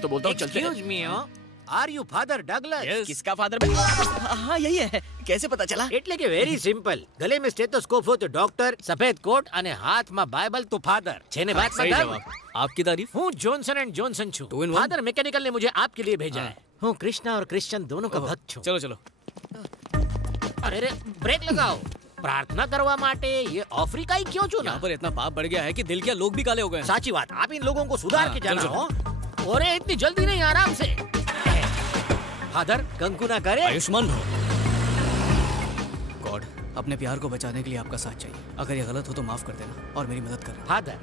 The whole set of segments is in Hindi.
मैं तो बोलता हूँ चलते हैं। Excuse me, are you Father Douglas? Yes. किसका फादर? हाँ यही है। कैसे पता चला? એટલે કે વેરી સિમ્પલ. ગલે में स्टेथोस्कोप हो तो डॉक्टर, सफेद कोट અને હાથમાં બાઇબલ તો फादर. છે ने बात सही मतलब? जवाब। आपकी तारीफ? हूँ जॉनसन एंड जॉनसन छू. Two in one? Father mechanical ने मुझे आपके लिए भेजा है. हूँ कृष्णा और क्रिश्चियन दोनों का भक्त छू. चलो चलो। अरे रे ब्रेक लगाओ. प्रार्थना करवा माटे ये अफ्रीकाई क्यों चुना? यहाँ पर इतना पाप बढ़ गया है कि दिल के लोग भी काले हो गए हैं। साची बात. आप इन लोगों को सुधार हाँ, के जाना चलो, हो. अरे इतनी जल्दी नहीं, आराम से. फादर कंकु ना करे. आयुष्मान भव। गॉड, अपने प्यार को बचाने के लिए आपका साथ चाहिए। अगर ये गलत हो तो माफ कर देना और मेरी मदद करना। फादर,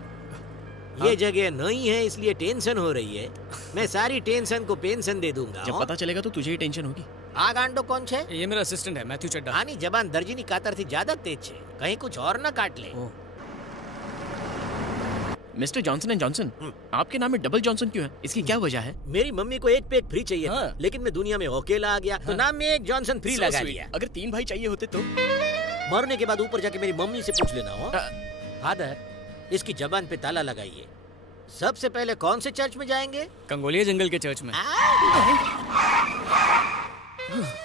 ये जगह नहीं है इसलिए टेंशन हो रही है. मैं सारी टेंशन को पेंशन दे दूंगा. जब पता चलेगा तो तुझे ही टेंशन होगी। आ गांडो कौन छे? ये मेरा असिस्टेंट है, मैथ्यू चड्डा। आनी जबान दर्जीनी कातर थी ज्यादा तेज छे. कहीं कुछ और न काट ले. मिस्टर जॉनसन एंड जॉनसन, आपके नाम में डबल जॉनसन क्यों है? इसकी क्या वजह है? मेरी मम्मी को एक पे एक फ्री चाहिए था, लेकिन मैं दुनिया में अकेला आ गया तो नाम में एक जॉनसन फ्री लगा लिया. अगर 3 भाई चाहिए होते तो? मरने के बाद ऊपर जाके मेरी मम्मी से पूछ लेना. हो फादर, इसकी जबान पे ताला लगाइए. सबसे पहले कौन से चर्च में जाएंगे? कंगोलिया जंगल के चर्च में।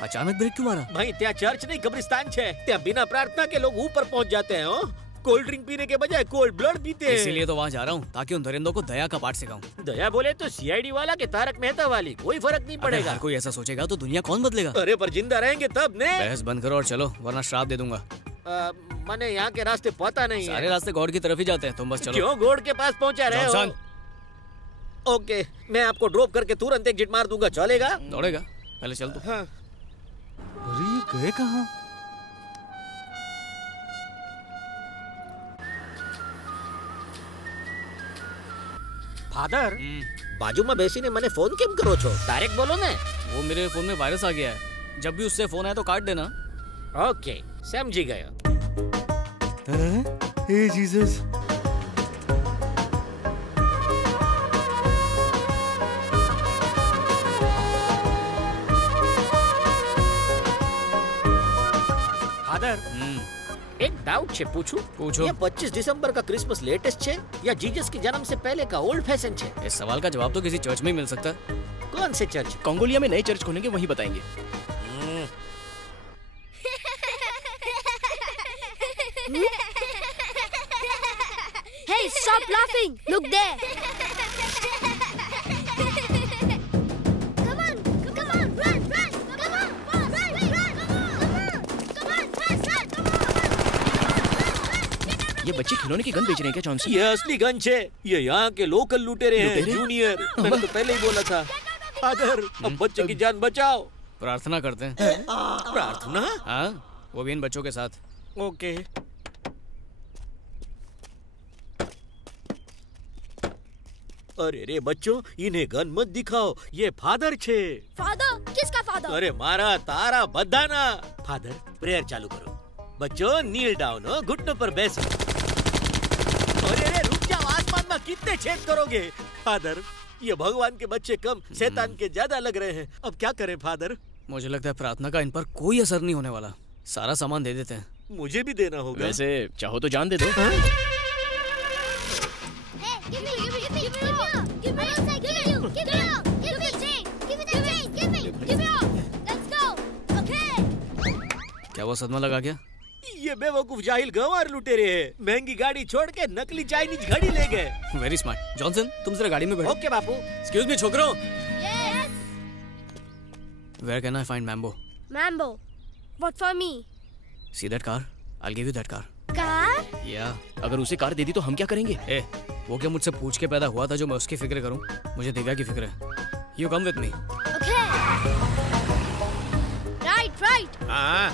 अचानक ब्रेक क्यों मारा? भाई त्या चर्च नहीं कब्रिस्तान छे. त्या बिना प्रार्थना के लोग ऊपर पहुंच जाते हैं. हो कोल्ड ड्रिंक पीने के बजाय कोल्ड ब्लड पीते हैं. इसीलिए तो वहाँ जा रहा हूँ ताकि उन दरिंदों को दया का पाठ सिखाऊं। दया बोले तो सीआईडी वाला के तारक मेहता वाली, कोई फर्क नहीं पड़ेगा. अगर कोई ऐसा सोचेगा तो दुनिया कौन बदलेगा? अरे पर जिंदा रहेंगे तब ने. बहस बंद करो और चलो, वरना श्राप दे दूंगा। मैंने यहाँ के रास्ते पता नहीं सारे है. रास्ते गॉड की तरफ ही जाते हैं, तुम बस चलो। क्यों गॉड के पास पहुँचा रहे हो? जॉनसन। ओके, मैं आपको ड्रॉप करके तुरंत एग्जिट मार दूंगा. चलेगा? दौड़ेगा? पहले चल तू। हाँ. अरे गए कहाँ? फादर, बाजूમાં બેસીને મને ફોન કેમ કરો છો? डायरेक्ट बोलो ने. वो मेरे फोन में वायरस आ गया है, जब भी उससे फोन आए तो काट देना। ओके, समझी गया. हे जीसस, फादर, एक डाउट छे पूछूं? पूछो। ये 25 दिसंबर का क्रिसमस लेटेस्ट छे या जीसस के जन्म से पहले का ओल्ड फैशन छे? इस सवाल का जवाब तो किसी चर्च में ही मिल सकता है। कौन से चर्च? कंगोलिया में नए चर्च खोलेंगे, वहीं बताएंगे। Hey, stop laughing! Look there! Come on, run! Come on, fast, run! Come on, fast, run! ये बच्चे खिलौने की गन बेच रहे हैं क्या जॉनसन? ये असली गन छे. ये यहाँ के लोकल लुटेरे हैं. लुटेरे? जूनियर, मैंने तो पहले ही बोला था. फादर, अब बच्चे की जान बचाओ. प्रार्थना करते हैं। प्रार्थना? हाँ, वो भी इन बच्चों के साथ। ओके. अरे रे बच्चों, इन्हें गन मत दिखाओ. ये फादर छे. Father? किसका father? अरे मारा तारा बदाना. फादर, प्रेयर चालू करो. बच्चों नील डाउन हो, घुटनों पर बैसो. अरे रे रुक जाओ, आसमान में कितने छेद करोगे? फादर, ये भगवान के बच्चे कम, शैतान के ज्यादा लग रहे हैं. अब क्या करें फादर? मुझे लगता है प्रार्थना का इन पर कोई असर नहीं होने वाला। सारा सामान दे देते हैं। मुझे भी देना होगा. वैसे चाहो तो जान दे दो। Hey, give me all. Give me the all. Let's go. Okay. क्या वो सदमा लगा गया? ये बेवकूफ जाहिल गंवार लुटेरे हैं. महंगी गाड़ी छोड़ के नकली चाइनीज घड़ी ले गए. Very smart. जॉनसन, तुम जरा गाड़ी में बैठो। ओके बापू. एक्सक्यूज मी छोकरो। Yes. Where can I find Mambo? Mambo. What for me? See that car? I'll give you that car. Car? Yeah. अगर उसे कार दे दी तो हम क्या करेंगे? वो क्या मुझसे पूछ के पैदा हुआ था जो मैं उसकी फिक्र करूं? मुझे दिव्या की फिक्र है। You come with me. Okay. Right. हाँ,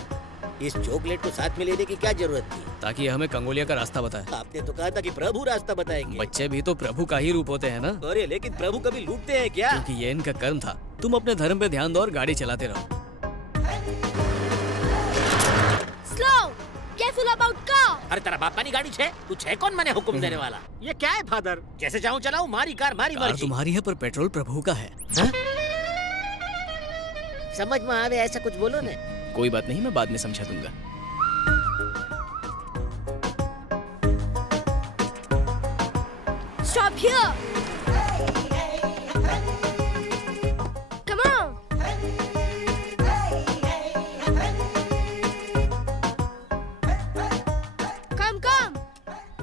इस चॉकलेट को साथ में लेने की क्या जरूरत थी? ताकि ये हमें कंगोलिया का रास्ता बताए। आपने तो कहा था कि प्रभु रास्ता बताएंगे. बच्चे भी तो प्रभु का ही रूप होते हैं ना? अरे लेकिन प्रभु कभी लूटते हैं क्या? क्योंकि ये इनका कर्म था। तुम अपने धर्म पे ध्यान दो और गाड़ी चलाते रहो। Slow. Careful about car. अरे तेरा बापा की गाड़ी छे, तू छे कौन मैंने हुक्म देने वाला? ये क्या है फादर? जैसे चाहूँ चलाऊं, मारी कार मारी कार मर्जी. तुम्हारी है पर पेट्रोल प्रभु का है। समझ में आवे ऐसा कुछ बोलो ने. कोई बात नहीं, मैं बाद में समझा दूंगा। Stop here.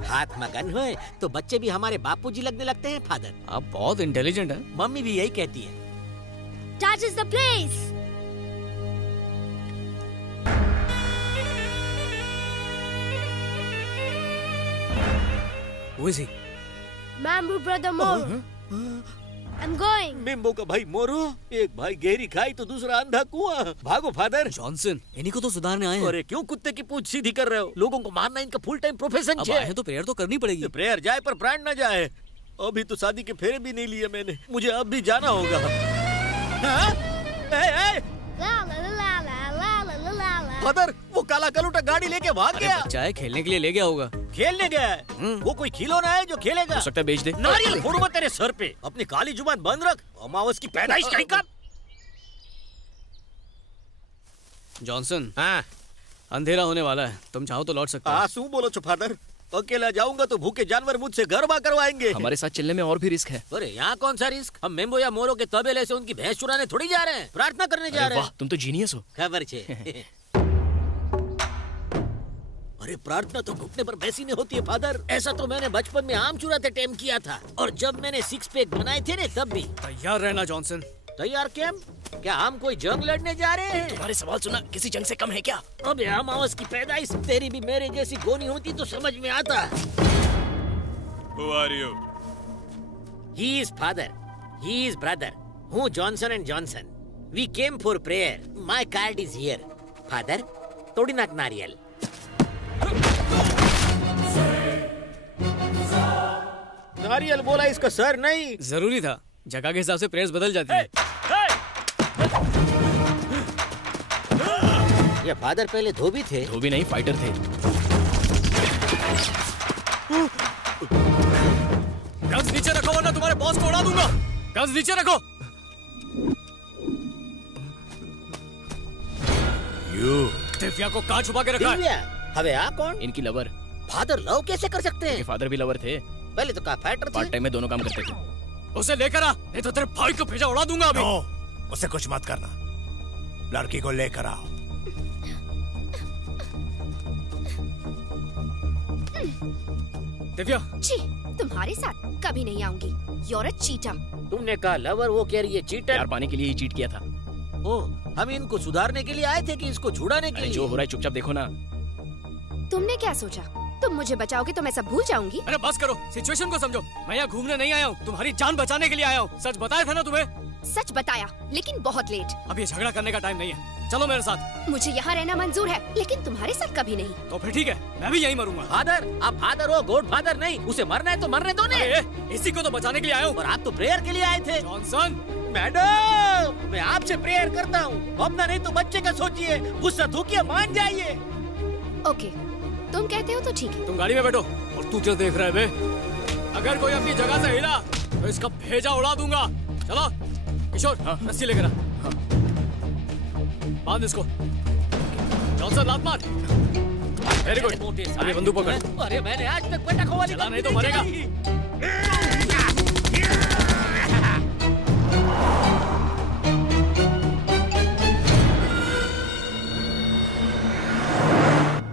हाथ में गन होए तो बच्चे भी हमारे बापूजी लगने लगते हैं फादर। आप बहुत इंटेलिजेंट हैं। मम्मी भी यही कहती है। That is the place. Who is he? Mambu brother Moro. I'm going. Bimbo का भाई मोरो, एक भाई गहरी खाई तो दूसरा अंधा कुआं। भागो फादर। जॉनसन, इन्हीं को तो सुधारने आए हैं। अरे क्यों कुत्ते की पूंछ सीधी कर रहे हो? लोगों को मारना इनका फुल टाइम प्रोफेशन अब आए हैं तो प्रेयर तो करनी पड़ेगी। प्रेयर जाए पर प्राण न जाए। अभी तो शादी के फेरे भी नहीं लिए मैंने, मुझे अब भी जाना होगा। हाँ? La la la la la la la la la. Father, वो काला कलूटा गाड़ी लेके भाग अरे गया। बच्चा है, खेलने के लिए ले गया होगा। खेलने गया है। वो कोई खिलौना है जो खेलेगा? हो सकता है बेच दे। नारियल फोड़ू मैं तेरे सर पे। अपनी काली जुबान बंद रख। अमावस की पैदाइश कहीं का। जॉनसन, हाँ, अंधेरा होने वाला है, तुम चाहो तो लौट सकते हो। आंसू बोलो छो फादर। अकेला जाऊंगा तो भूखे जानवर मुझसे गरबा करवाएंगे। हमारे साथ चलने में और भी रिस्क है। अरे यहाँ कौन सा रिस्क? हम मेम्बो या मोरो के तबेले से उनकी भैंस चुराने थोड़ी जा रहे हैं, प्रार्थना करने जा रहे हैं। वाह, तुम तो जीनियस हो। खबर छे। अरे प्रार्थना तो घुटने पर बैसी में होती है फादर। ऐसा तो मैंने बचपन में आम चुराते टाइम किया था, और जब मैंने 6 पैक बनाए थे ने तब भी। तैयार रहना जॉनसन। तैयार क्या? क्या हम कोई जंग लड़ने जा रहे हैं? तुम्हारे सवाल सुना किसी जंग से कम है क्या? अबे अमावस की पैदाइश, तेरी भी मेरे जैसी गोनी होती तो समझ में आता। Who are you? He is father, he is brother. हूँ Johnson and Johnson. We came for prayer. My card is here. Father, तोड़ी नाक नारियल। नारियल बोला, इसका सर नहीं। जरूरी था, जगह के हिसाब से प्रेयर्स बदल जाती है। ये फादर पहले धोबी थे। धोबी नहीं, फाइटर थे। गन्स नीचे रखो वरना तुम्हारे बॉस को उड़ा दूंगा। गन्स नीचे रखो। दिव्या को कहाँ छुपा के रखा है? दिव्या? हवे आ कौन? इनकी लवर। फादर लव कैसे कर सकते हैं? फादर भी लवर थे। पहले तो कहा फाइटर पार्ट थे। टाइम में दोनों काम करते थे। उसे लेकर आ, नहीं तो तेरे भाई को भेजा उड़ा दूंगा अभी। नो, उसे कुछ मत करना। लड़की को लेकर आओ। दिव्या, छी, तुम्हारे साथ कभी नहीं आऊंगी। You're a cheater. तुमने कहा लवर, वो कह रही है चीटर। प्यार पाने के लिए ही चीट किया था। ओ, हम इनको सुधारने के लिए आए थे कि इसको छुड़ाने के अरे लिए? जो हो रहा है चुपचाप देखो ना। तुमने क्या सोचा? तुम मुझे बचाओगे तो मैं सब भूल जाऊंगी? अरे बस करो, सिचुएशन को समझो। मैं यहाँ घूमने नहीं आया हूँ, तुम्हारी जान बचाने के लिए आया हूँ। सच बताया था ना तुम्हें? सच बताया, लेकिन बहुत लेट। अब ये झगड़ा करने का टाइम नहीं है, चलो मेरे साथ। मुझे यहाँ रहना मंजूर है, लेकिन तुम्हारे साथ कभी नहीं। तो फिर ठीक है, मैं भी यहीं मरूंगा। फादर, आप फादर हो, गॉड फादर नहीं। उसे मरना है तो मरने दो ने। अरे, इसी को तो बचाने के लिए आया हूँ। और आप तो प्रेयर के लिए आए थे। जॉनसन, मैडम, मैं आपसे प्रेयर करता हूँ। अपना नहीं तो बच्चे का सोचिए। गुस्सा थूकिए, मान जाइए। ओके, तुम कहते हो तो ठीक है। तुम गाड़ी में बैठो। और तू क्या देख रहा है बे? अगर कोई अपनी जगह से हिला तो इसका भेजा उड़ा दूंगा। चलो किशोर, रस्सी लेकर आ। बांध इसको। जॉनसन, लात मार। Very good. अभी बंदूक पकड़। अरे मैंने आज तक बेटा को वाली चला नहीं तो मरेगा।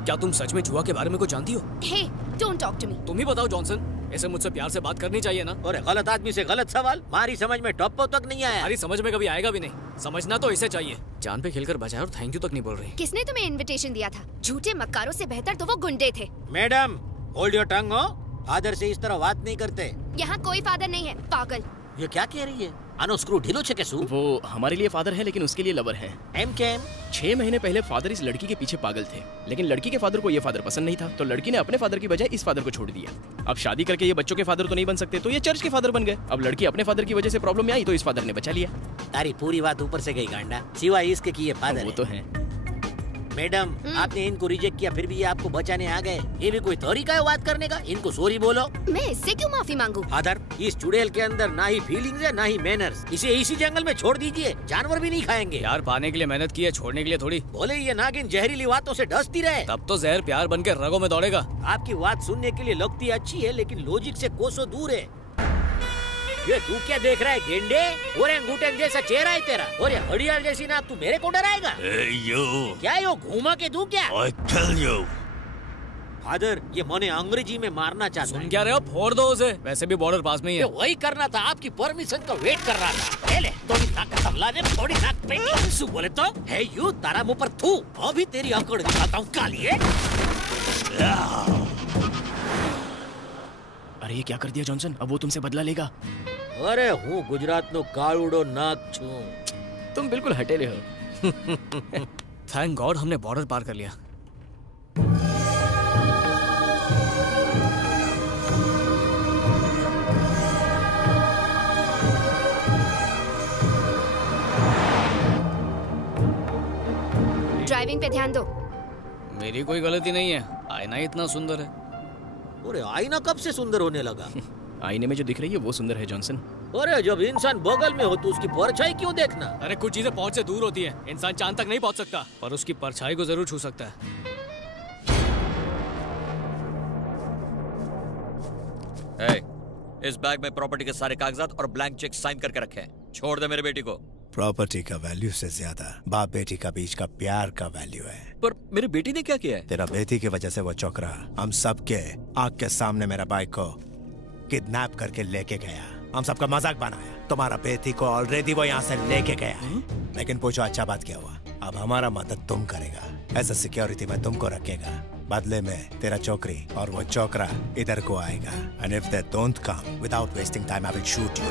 क्या तुम सच में जुआ के बारे में कुछ जानती हो? Hey, don't talk to me. तुम ही बताओ जॉनसन, ऐसे मुझसे प्यार से बात करनी चाहिए ना। और गलत आदमी से गलत सवाल, हमारी समझ में टप्पो तक नहीं आया। हमारी समझ में कभी आएगा भी नहीं। समझना तो इसे चाहिए। जान पे खेलकर बचाया और थैंक यू तक नहीं बोल रही। किसने तुम्हें इनविटेशन दिया था? झूठे मक्कारों से बेहतर तो वो गुंडे थे। मैडम, होल्ड योर टंग हो। फादर से इस तरह बात नहीं करते। यहाँ कोई फादर नहीं है, पागल। ये क्या कह रही है? आनो स्क्रू ढीलो छे के सू? वो हमारे लिए फादर है लेकिन उसके लिए लवर है। एम के एम? 6 महीने पहले फादर इस लड़की के पीछे पागल थे, लेकिन लड़की के फादर को ये फादर पसंद नहीं था, तो लड़की ने अपने फादर की बजाय इस फादर को छोड़ दिया। अब शादी करके ये बच्चों के फादर तो नहीं बन सकते, तो ये चर्च के फादर बन गए। अब लड़की अपने फादर की वजह से प्रॉब्लम में आई तो इस फादर ने बचा लिया। तारी पूरी बात ऊपर से गई गांडा, सिवाय इसके कि ये फादर वो है। तो है। मैडम, आपने इनको रिजेक्ट किया, फिर भी ये आपको बचाने आ गए। ये भी कोई तरीका है बात करने का? इनको सॉरी बोलो। मैं इससे क्यों माफी मांगू? फादर, इस चुड़ैल के अंदर ना ही फीलिंग्स है ना ही मैनर्स। इसे इसी जंगल में छोड़ दीजिए, जानवर भी नहीं खाएंगे। प्यार पाने के लिए मेहनत की है, छोड़ने के लिए थोड़ी। बोले ये नागिन जहरीली बातों से डसती रहे, तब तो जहर प्यार बन के रगों में दौड़ेगा। आपकी बात सुनने के लिए लगती अच्छी है, लेकिन लॉजिक से कोसों दूर है। ये तू क्या देख रहा है गेंडे? ओरेंगुटन जैसा चेहरा है तेरा, और ये घड़ियाल जैसी नाक, तू मेरे को डराएगा? Hey, you. क्या यो घूमा के दूं क्या? I tell you. फादर ये मोने अंग्रेजी में मारना चाहता सुन है। क्या रहे हो? फोड़ दो उसे, वैसे भी बॉर्डर पास में ही है। वही करना था, आपकी परमिशन का वेट कर रहा था। ले थोड़ी नाक तबला ने थोड़ी नाक पेटी सु बोले तो है यू तारा मुंह पर थू। अभी तेरी अकड़ दिखाता हूँ कालिए। अरे ये क्या कर दिया जॉनसन? अब वो तुमसे बदला लेगा। अरे हूँ गुजरात नो काळुडो नाक छू। तुम बिल्कुल हटेले हो। थैंक गॉड हमने बॉर्डर पार कर लिया। ड्राइविंग पे ध्यान दो। मेरी कोई गलती नहीं है, आईना ही इतना सुंदर है। अरे आईना कब से सुंदर होने लगा? आईने में जो दिख रही है वो सुंदर है जॉनसन। अरे जब इंसान बगल में हो तो उसकी परछाई क्यों देखना? अरे कुछ चीजें पहुंच से दूर होती है, इंसान चांद तक नहीं पहुंच सकता पर उसकी परछाई को जरूर छू सकता है। इस बैग में प्रॉपर्टी के सारे कागजात और ब्लैंक चेक साइन करके रखे हैं। छोड़ दे मेरे बेटी को। प्रॉपर्टी का वैल्यू से ज्यादा बाप बेटी का बीच का प्यार का वैल्यू है। पर मेरी बेटी ने क्या किया है? तेरा बेटी की वजह से वो चौकरा हम सबके आंख के सामने मेरा बाइक को किडनैप करके लेके गया। हम सबका मजाक बनाया। तुम्हारा बेटी को ऑलरेडी वो यहाँ से लेके गया है। लेकिन पूछो अच्छा बात क्या हुआ? अब हमारा मदद तुम करेगा। एज अ सिक्योरिटी में तुमको रखेगा। बदले में तेरा चौकरी और वो चौकरा इधर को आएगा। And if they don't come without wasting time I will shoot you.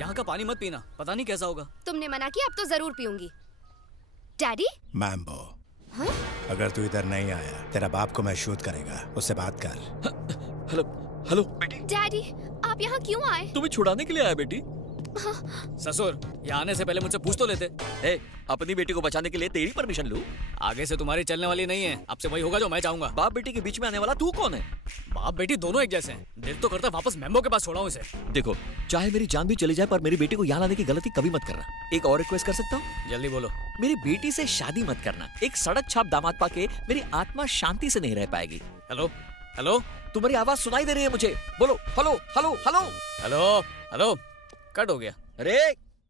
यहाँ का पानी मत पीना, पता नहीं कैसा होगा। तुमने मना किया, अब तो जरूर पीऊंगी। डैडी? मैम्बो, हाँ? अगर तू इधर नहीं आया तेरा बाप को मैं शूट करेगा। उससे बात कर। हेलो हेलो बेटी, डैडी आप यहाँ क्यों आए? तुम्हें छुड़ाने के लिए आया बेटी। ससुर, यहाँ आने से पहले मुझसे पूछ तो लेते। अपनी बेटी को बचाने के लिए तेरी परमिशन लूं? आगे से तुम्हारी चलने वाली नहीं है, अब से वही होगा जो मैं चाहूंगा। बाप बेटी के बीच में आने वाला तू कौन है? बाप बेटी दोनों एक जैसे हैं। दिल तो करता वापस मेम्बो के पास छोड़ाऊं इसे। देखो, चाहे मेरी जान भी चली जाए पर मेरी बेटी को यहाँ लाने की गलती कभी मत करना। एक और रिक्वेस्ट कर सकता हूँ? जल्दी बोलो। मेरी बेटी से शादी मत करना। एक सड़क छाप दामाद पाके मेरी आत्मा शांति से नहीं रह पाएगी। हेलो हेलो, तुम्हारी आवाज सुनाई दे रही है मुझे। बोलो hello hello hello hello hello. Cut हो गया। अरे